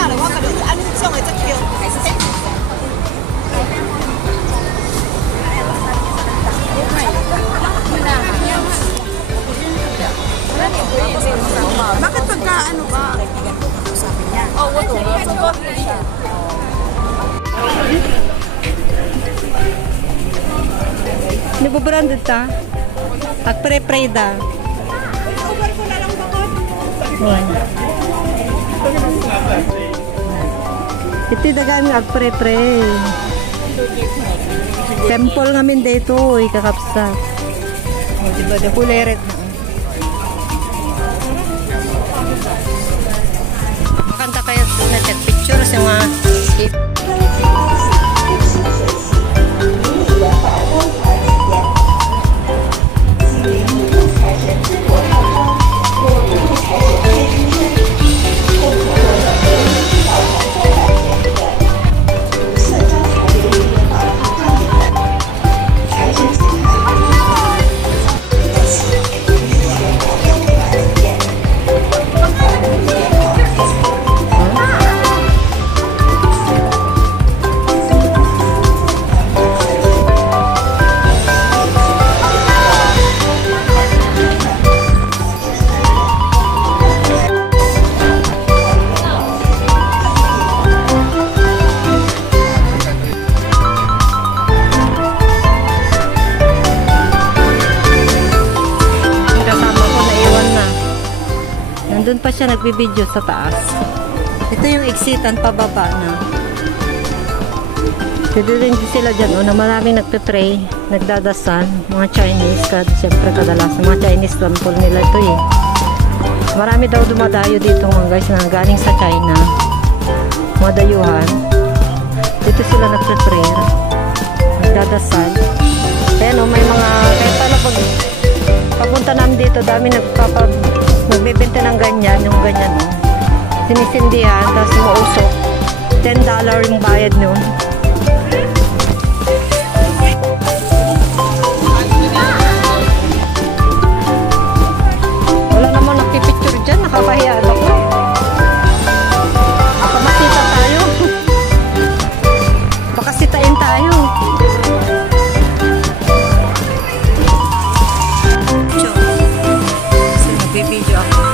下的话，可能是按上的这条还是谁？Bakit pagka ano ba? Sabi niya. Oh, wato. Hindi ba branded ta? Agpre-pre da. Over ko na lang bakit? Ito dagan agpre-pre. Temple ngamin dito, kakapsa. Diba, the kuleret na. Makanta kayo na take picture sa mga skip. Nandun pa siya nagbibideo sa taas. Ito yung exitan pababa na. Pwede rin sila dyan na maraming nagpe-pray, nagdadasal, mga Chinese. Siyempre kadalasan mga Chinese temple nila ito eh. Marami daw dumadayo dito mga guys na galing sa China. Mga dayuhan. Dito sila nagpe-pray, nagdadasal. Kaya no, may mga, kaya pala pag papunta namin dito, dami nagbibenta ng ganyan, yung ganyan, no? Sinisindihan, tapos mausok. $10 yung bayad nun. Wala naman nagpipicture dyan, nakapahiya ako. Baka masita tayo. Baka sitain tayo. Video ako.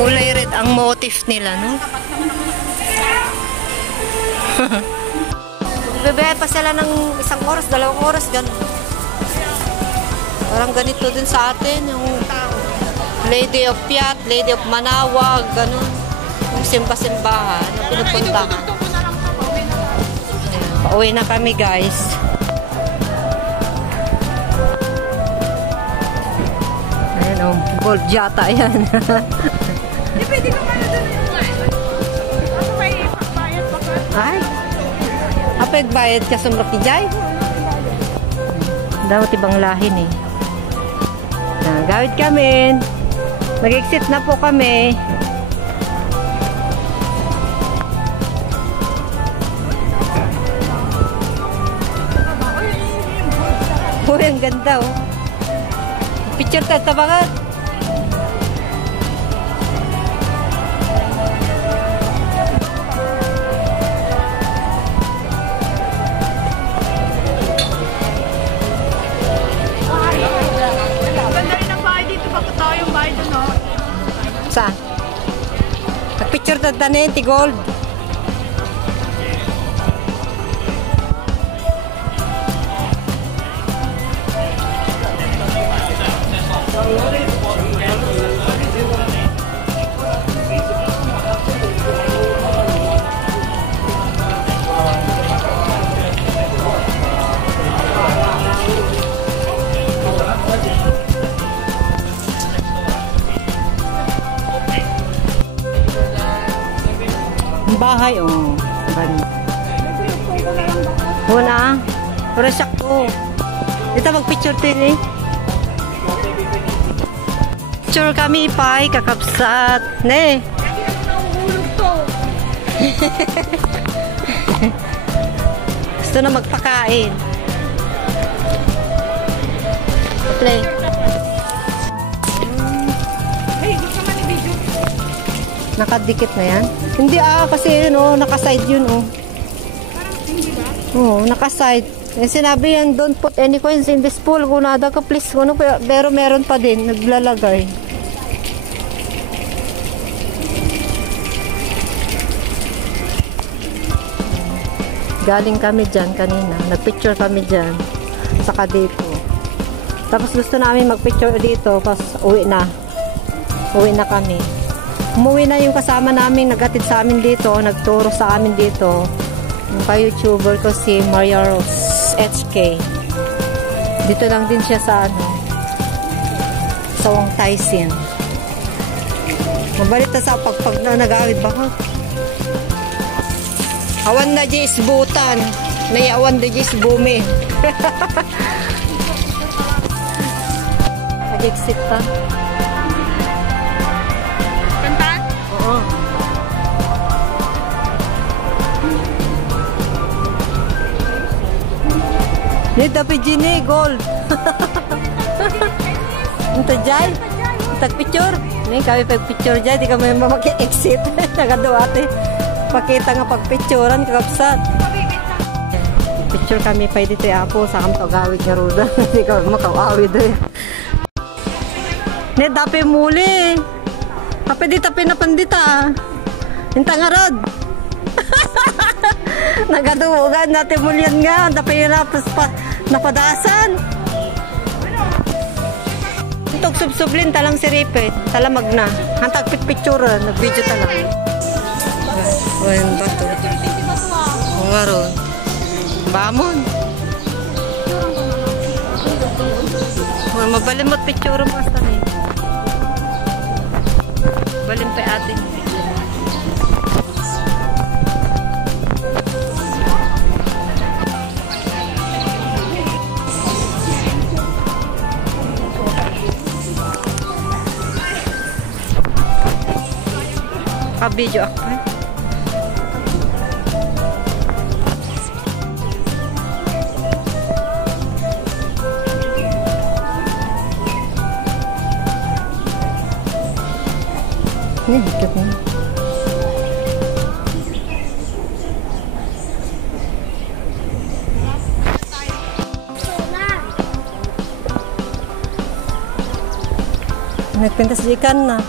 Kulay red ang motif nila, no? Bibigay pa sila ng 1 oras, 2 oras, gano'n. Parang ganito din sa atin, yung Lady of Piat, Lady of Manawag, gano'n. Yung simba-simbahan na pinupuntahan. Pauwi na kami guys. Ayan o, gold yata yan. Pwede ka pala doon yung ano may bayad pa ka? Ay, apag bayad ka sumrap ni Jai? Daw tibang lahin eh. Gawid kami. Mag-exit na po kami. Uy, ang ganda oh. Picture tabangan. Ganda rin ang bahay dito. Bakit tayo yung bahay doon, no? Saan? Picture tatanay, Gold. Bahay oh. Una. Pero sakto. Dito mag-picture din eh. Picture kami ipay kakapsat. Ne. Gusto na magpakain. Play. Ay, hindi ka man i-video. Nakadikit na yan? Hindi kasi yun nakaside yun Parang hindi ba? Oo, nakaside. Eh, sinabi yan, don't put any coins in this pool. Kung nada ka, please. Pero meron pa din, naglalagay. Galing kami dyan kanina. Nagpicture kami dyan. Saka dito. Tapos gusto namin magpicture dito. Tapos uwi na. Uwi na kami. Umuwi na yung kasama namin. Naghatid sa amin dito. Nagturo sa amin dito. Yung ka-YouTuber ko si Maria Rose HK. Dito lang din siya sa sa Wong Tai Sin. Mabalita sa pag nag-awid ba ko? Awan na di isbutan. Nayawan na di isbumi. Nag-exit pa. Kantaan? Oo. Ni tapi jini gold. Ito jay. Tag-picture. Ni kami pag-picture jay. Di kami mamaki-exit. Nagaduwate. Pakita nga pagpicturean kakapsat. Picture kami pa dito apo sa kam kagawid nga ruda. Hindi ka makawawid Ne dape muli. Ape di tapi na pandita. Inta nga rod. Nagadugan natin mulyan nga. Dape na napadasan. Tug subsublin talang si Ripet. Talamag na. Hantag picture nag-video talang. Wayan ba ito? O nga ron. Bamon. Mabalim mo't picture mo basta ni. Balim pa atin. Ka-video ako. Ini dikit nih. Nagpintas ikan na.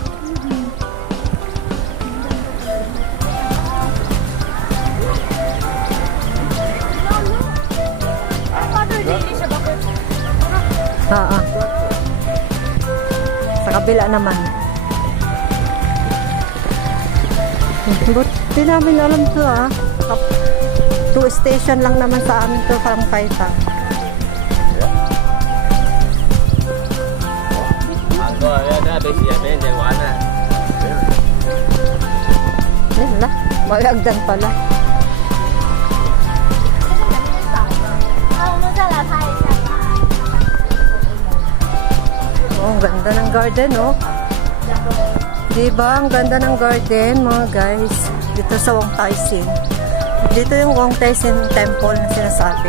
Sa kabila naman. Buti namin alam to 2 station lang naman sa amin to from Kaita. Nila, magagdan pala. Oh, ang ganda ng garden, Diba? Ang ganda ng garden, mga guys. Dito sa Wong Tai Sin. Dito yung Wong Tai Sin Temple na sinasabi.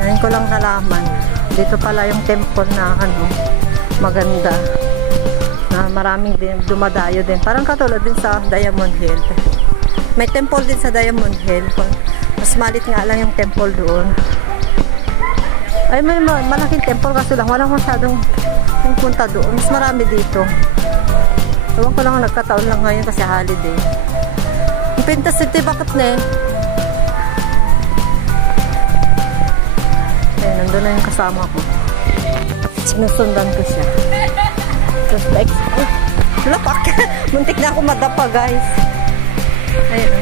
Ngayon ko lang nalaman. Dito pala yung temple na maganda. Na maraming din, dumadayo din. Parang katulad din sa Diamond Hill. May temple din sa Diamond Hill. Mas malit nga lang yung temple doon. Ay, may malaking temple kasi lang. Walang masyadong punta doon. Mas marami dito. Ewan ko lang nagkataon lang ngayon kasi holiday. Yung Pinta City, bakit na nandun na yung kasama ko. Sinusundan ko siya. Just like, lapak. Muntik na ako madapa, guys. Ayun,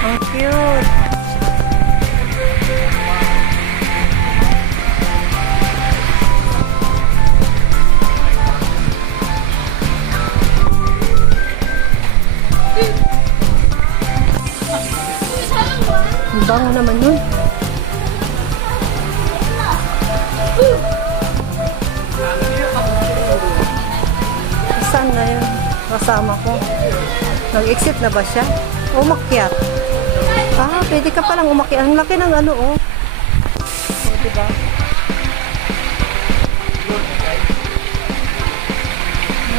ang cute. Bango naman yun. Saan na yun? Kasama ko. Nag-exit na ba siya? Umakyat. Pwede ka palang umakyat. Ang laki ng diba?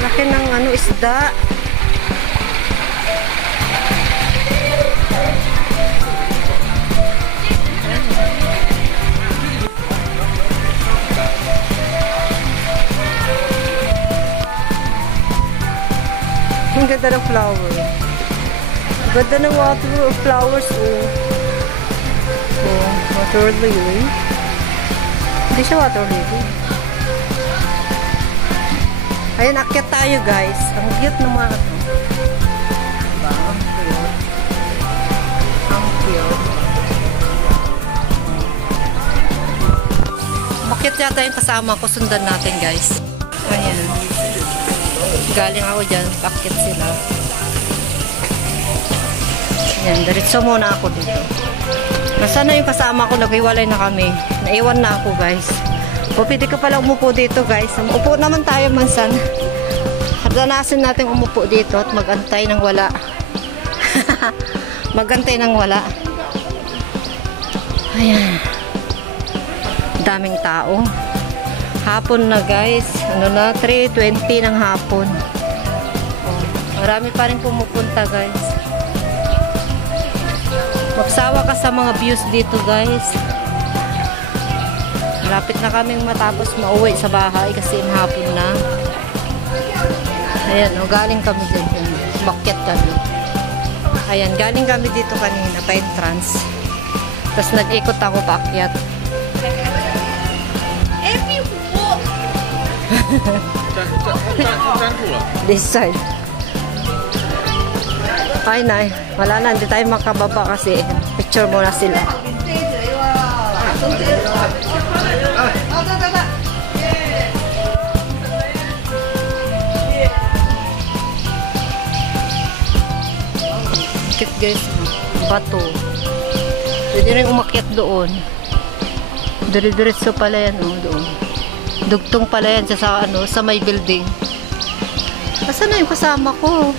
Laki ng ano, isda. Ang ganda ng flower. Ang ganda ng water flowers. Oh, water lily. Hindi siya water lily. Ayun, akyat tayo guys. Ang cute naman ito. Diba? Ang cute. Ang cute. Makyat yata yung kasama ko. Sundan natin guys. Ayan. Galing ako dyan. Pakyat sila. Ayan. Diretso muna ako dito. Nasaan na yung kasama ko? Naghiwalay na kami. Naiwan na ako guys. O, pwede ka pala umupo dito guys. Upo naman tayo mansan. Danasin natin umupo dito at magantay ng wala. Magantay ng wala. Ayan. Daming tao. Hapon na guys. Ano na? 3:20 ng hapon. Oh, marami pa rin pumupunta guys. Magsawa ka sa mga views dito guys. Malapit na kaming matapos mauwi sa bahay kasi hapon na. Ayan, o, galing kami dyan. Bakyat kami. Ayan, galing kami dito kanina pa entrance. Tapos nag-ikot ako paakyat. This side. Ay, nay. Wala na, hindi tayo makababa kasi picture muna sila. Guys, bato. Pwede rin umakyat doon. Dire-diretso pala yan, oh, doon. Dugtong pala yan sa ano, sa may building. Asan na yung kasama ko?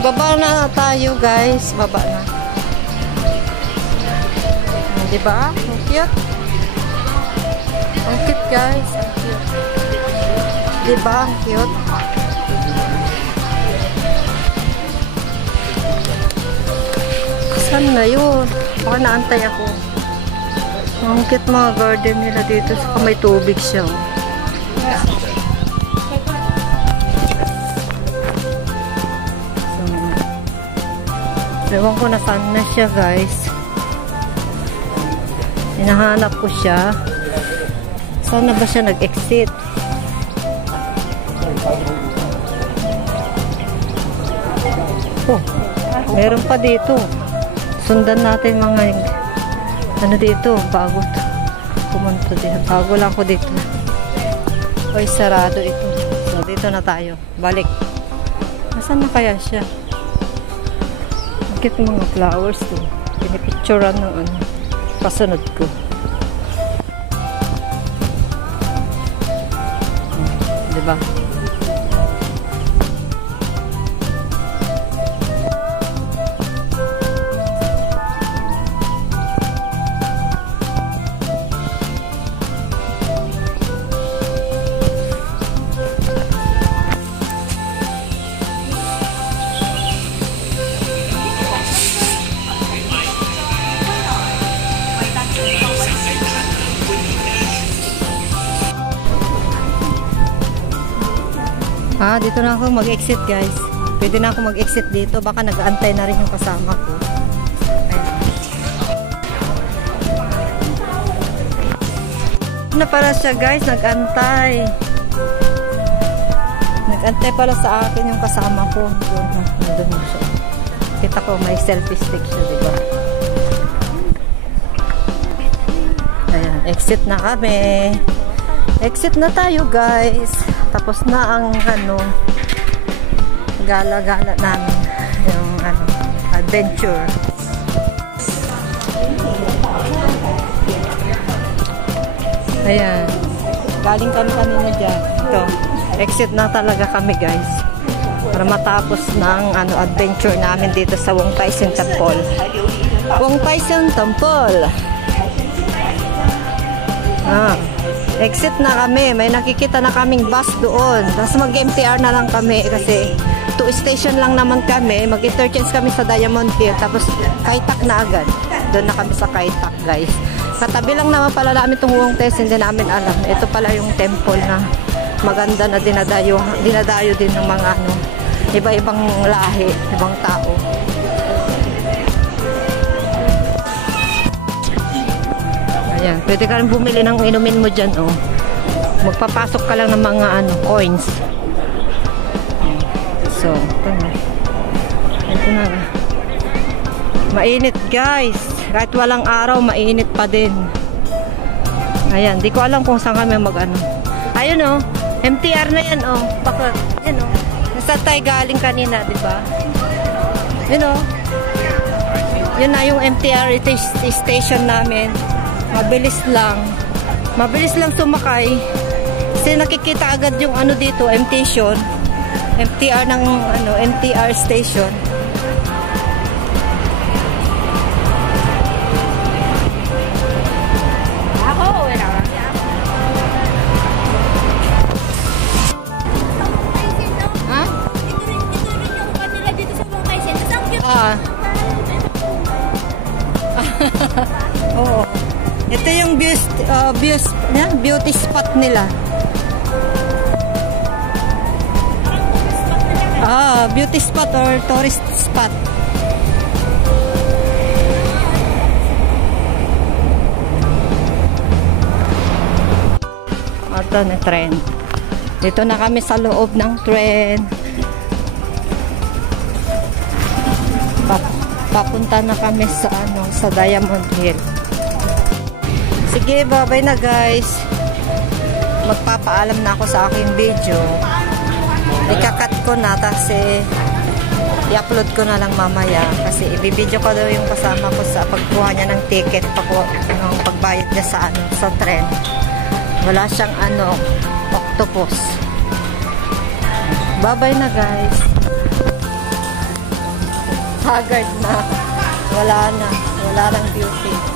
Baba na tayo, guys. Baba na. Diba? Ang cute. Ang cute, guys. Ang cute. Diba? Ang cute. Saan na yun? Baka naantay ako. Ang cute mga garden nila dito. Saka may tubig siya. Ewan ko na saan na siya guys. Hinahanap ko siya. Saan na ba siya nag-exit? Oh, meron pa dito. Sundan natin mga ano dito, bago pumunta dito. Bago lang ko dito. Oy, sarado ito. So, dito na tayo. Balik. Nasaan na kaya siya? Bakit mga flowers to? Pinipicturean ng ano, kasunod ko. Diba? Dito na ako mag-exit guys. Pwede na ako mag-exit dito. Baka nag-aantay na rin yung kasama ko. Ayan. Na pala siya guys, nag-antay. Nag-antay pala sa akin yung kasama ko. Nandun siya. Kita ko may selfie stick siya, diba? Ayan, exit na kami. Exit na tayo guys. Tapos na ang ano, gala-gala namin. Yung ano, adventure. Ayan. Galing kami kanina dyan. Ito. Exit na talaga kami guys. Para matapos ng ano, adventure namin dito sa Wong Tai Sin Temple. Wong Tai Sin Temple. Exit na kami. May nakikita na kaming bus doon. Tapos mag-MTR na lang kami kasi 2 station lang naman kami. Mag-interchange kami sa Diamond Hill. Tapos Kaitak na agad. Doon na kami sa Kaitak, guys. Katabi lang naman pala namin itong Huong Test. Hindi namin alam. Ito pala yung temple na maganda na dinadayo din ng mga iba-ibang lahi, ibang tao. Ayan, pwede ka rin bumili ng inumin mo dyan, oh. Magpapasok ka lang ng mga coins. So, ito na. Ito na. Mainit, guys. Kahit walang araw, mainit pa din. Ayan, di ko alam kung saan kami ayun, oh. MTR na yan, oh. Bakit? Yan, oh. Nasa tayo galing kanina, di ba? Yun, oh. Yun na yung MTR station namin. Mabilis lang. Mabilis lang sumakay. Kasi nakikita agad yung dito, MTR ng MTR station. Oo. Ito yung beauty spot nila. Beauty spot or tourist spot. Ito na tren. Dito na kami sa loob ng tren. Papunta na kami sa Diamond Hill. Sige, bye-bye na, guys. Magpapaalam na ako sa aking video. Ikakat ko na kasi i-upload ko na lang mamaya kasi ibibideo ko daw yung kasama ko sa pagkuha niya ng ticket ng pagbayad niya sa tren. Wala siyang octopus. Bye-bye na, guys. Haggard na. Wala nang beauty.